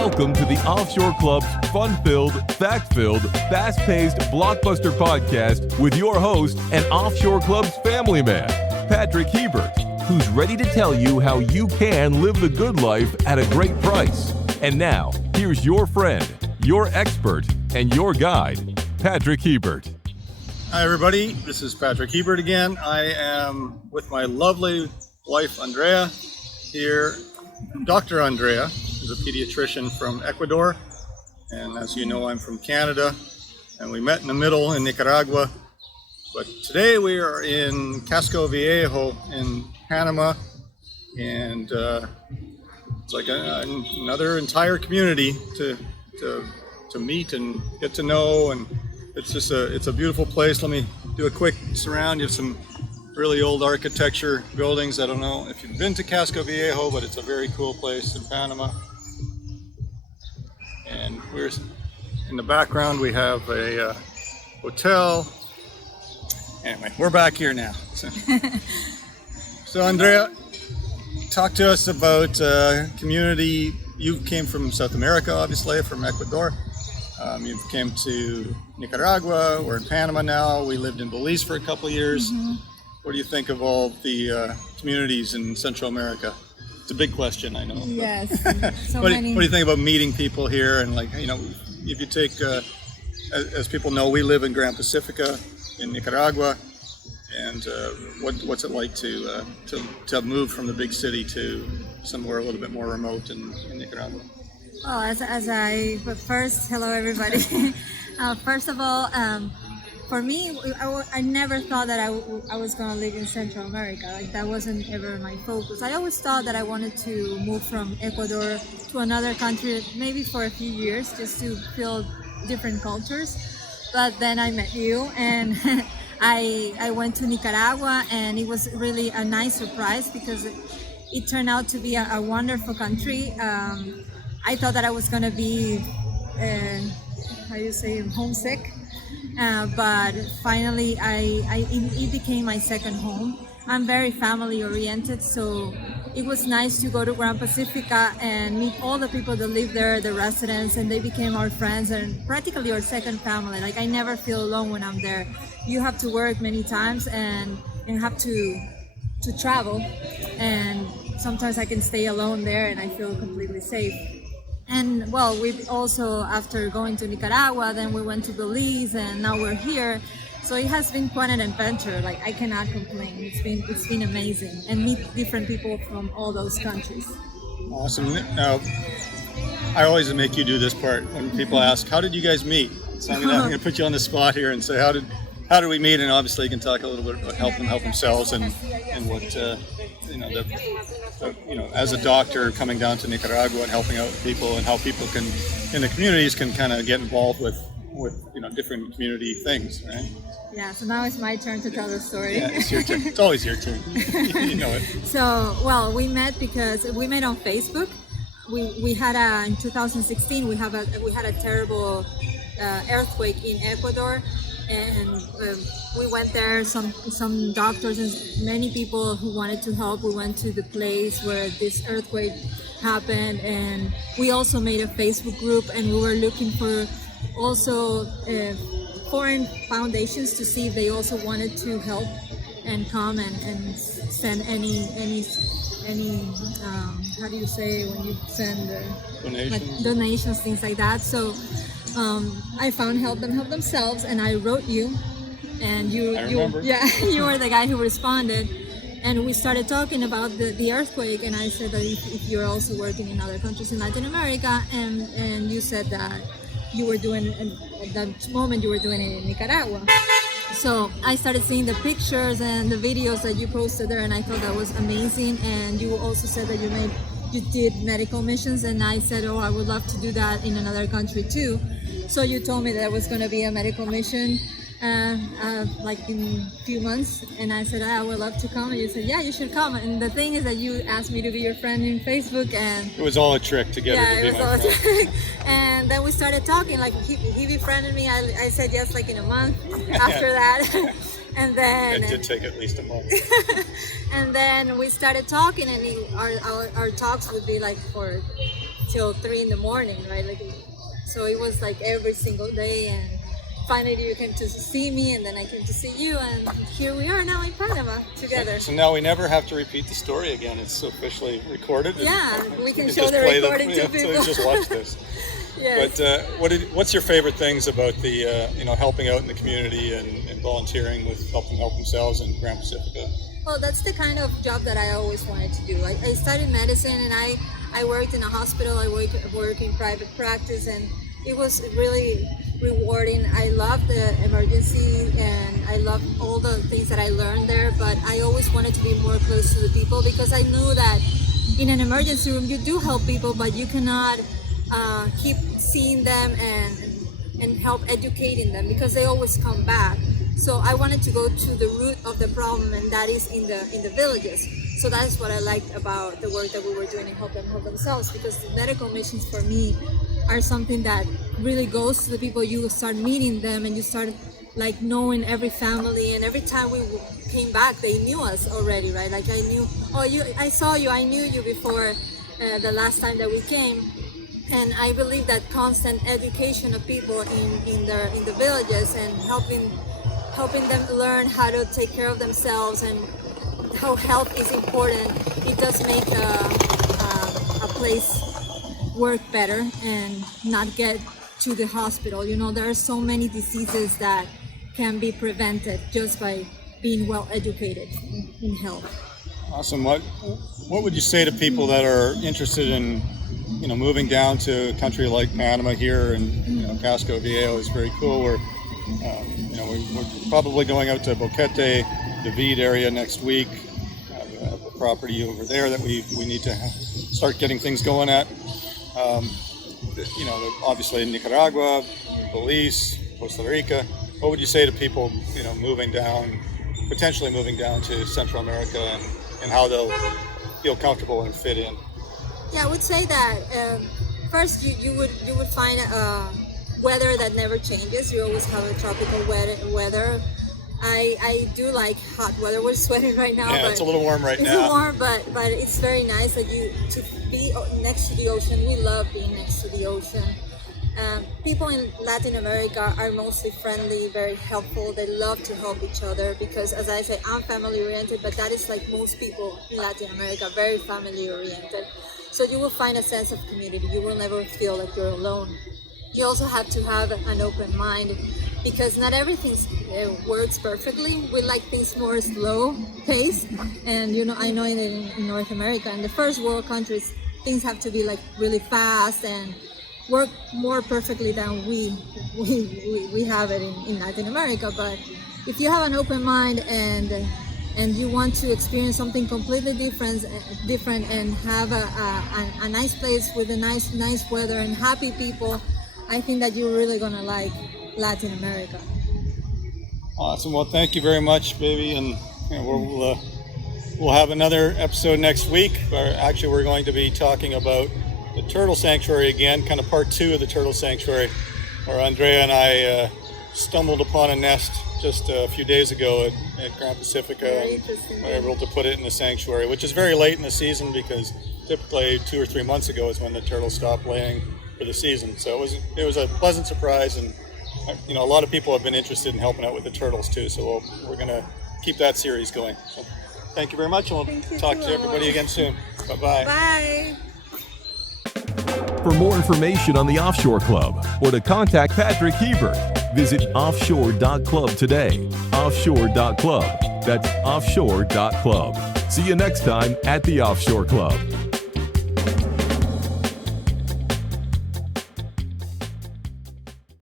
Welcome to the Offshore Club's fun-filled, fact-filled, fast-paced, blockbuster podcast with your host and Offshore Club's family man, Patrick Hiebert, who's ready to tell you how you can live the good life at a great price. And now, here's your friend, your expert, and your guide, Patrick Hiebert. Hi everybody, this is Patrick Hiebert again. I am with my lovely wife Andrea here. Dr. Andrea is a pediatrician from Ecuador, and as you know, I'm from Canada, and we met in the middle in Nicaragua. But today we are in Casco Viejo in Panama, and it's like another entire community to meet and get to know, and it's a beautiful place. Let me do a quick surround. You have some really old architecture buildings. I don't know if you've been to Casco Viejo, but it's a very cool place in Panama. And we're in the background, we have a hotel. Anyway, we're back here now. So Andrea, talk to us about community. You came from South America, obviously, from Ecuador. You came to Nicaragua. We're in Panama now. We lived in Belize for a couple of years. Mm-hmm. What do you think of all the communities in Central America? It's a big question, I know. Yes. What do you think about meeting people here? And if you take, as people know, we live in Gran Pacifica in Nicaragua. And what's it like to move from the big city to somewhere a little bit more remote in Nicaragua? Well, but first, hello everybody. First of all, for me, I never thought that I was going to live in Central America. Like, that wasn't ever my focus. I always thought that I wanted to move from Ecuador to another country, maybe for a few years, just to feel different cultures. But then I met you, and I went to Nicaragua, and it was really a nice surprise because it turned out to be a wonderful country. I thought that I was going to be, homesick. But finally, it became my second home. I'm very family oriented, so it was nice to go to Gran Pacifica and meet all the people that live there, the residents, and they became our friends and practically our second family. Like, I never feel alone when I'm there. You have to work many times and have to travel, and sometimes I can stay alone there and I feel completely safe. And well, we also, after going to Nicaragua, then we went to Belize, and now we're here. So it has been quite an adventure. Like, I cannot complain. It's been amazing, and meet different people from all those countries. Awesome. Now, I always make you do this part when people ask, "How did you guys meet?" So I'm going to put you on the spot here and say, "How did we meet?" And obviously, you can talk a little bit about help themselves and what as a doctor coming down to Nicaragua and helping out people, and how people can in the communities can kind of get involved with different community things, right? Yeah. So now it's my turn to tell the story. Yeah, it's your turn. It's always your turn. You know it. So, well, we met on Facebook. We had in 2016 we had a terrible earthquake in Ecuador. And we went there, some doctors and many people who wanted to help. We went to the place where this earthquake happened, and we also made a Facebook group, and we were looking for also foreign foundations to see if they also wanted to help and come and send any how do you say when you send donations, things like that. So I found help themselves, and I wrote you, and you were the guy who responded, and we started talking about the earthquake, and I said that if you're also working in other countries in Latin America, and you said that you were doing at that moment you were doing it in Nicaragua. So I started seeing the pictures and the videos that you posted there, and I thought that was amazing. And you also said that you did medical missions, and I said, oh, I would love to do that in another country too. So you told me that it was going to be a medical mission like in a few months, and I said, I would love to come, and you said, yeah, you should come. And the thing is that you asked me to be your friend in Facebook, and it was all a trick to get her to be my friend. And then we started talking, like he befriended me. I said yes like in a month after that. And then it did take at least a month. And then we started talking, and our talks would be like for till 3 in the morning, right? Like, so it was like every single day, and finally you came to see me, and then I came to see you, and here we are now in Panama together. So now we never have to repeat the story again. It's officially recorded. Yeah, we can show the recording to people. So just watch this. Yes. But what's your favorite things about the helping out in the community and volunteering with helping help themselves in Grand Pacifica? Well, that's the kind of job that I always wanted to do. I studied medicine, and I worked in a hospital. I worked in private practice, and it was really rewarding. I love the emergency, and I love all the things that I learned there, but I always wanted to be more close to the people, because I knew that in an emergency room you do help people, but you cannot keep seeing them and help educating them, because they always come back. So I wanted to go to the root of the problem, and that is in the villages. So that's what I liked about the work that we were doing in Help Them Help Themselves, because the medical missions for me are something that really goes to the people. You start meeting them, and you start like knowing every family, and every time we came back, they knew us already, right? Like I knew, I saw you, I knew you before the last time that we came. And I believe that constant education of people in the villages, and helping them learn how to take care of themselves and how health is important, it does make a place work better and not get to the hospital. You know, there are so many diseases that can be prevented just by being well educated in health. Awesome. What would you say to people that are interested in moving down to a country like Panama here, and Casco Viejo is very cool. We're probably going out to Boquete, David area next week. We have a property over there that we need to start getting things going at. Obviously Nicaragua, Belize, Costa Rica. What would you say to people, potentially moving down to Central America, and how they'll feel comfortable and fit in? Yeah, I would say that first you would find weather that never changes. You always have a tropical weather. I do like hot weather. We're sweating right now. Yeah, but it's a little warm right now. It's warm, but it's very nice that to be next to the ocean. We love being next to the ocean. People in Latin America are mostly friendly, very helpful. They love to help each other, because, as I say, I'm family oriented, but that is like most people in Latin America, very family oriented. So you will find a sense of community. You will never feel like you're alone. You also have to have an open mind, because not everything works perfectly. We like things more slow paced, and I know in North America, in the first world countries, things have to be like really fast and work more perfectly than we have it in Latin America. But if you have an open mind and you want to experience something completely different and have a nice place with a nice weather and happy people, I think that you're really gonna like Latin America. Awesome. Well, thank you very much, baby, and we'll have another episode next week. Actually, we're going to be talking about the turtle sanctuary again, kind of part 2 of the turtle sanctuary, where Andrea and I stumbled upon a nest just a few days ago at Grand Pacifica, and were able to put it in the sanctuary, which is very late in the season, because typically 2 or 3 months ago is when the turtles stop laying for the season. So it was a pleasant surprise, and a lot of people have been interested in helping out with the turtles too. So we're going to keep that series going. So thank you very much, and we'll talk to everybody again soon. Bye-bye. Bye. For more information on the Offshore Club, or to contact Patrick Hiebert, visit offshore.club today. Offshore.club. That's offshore.club. See you next time at the Offshore Club.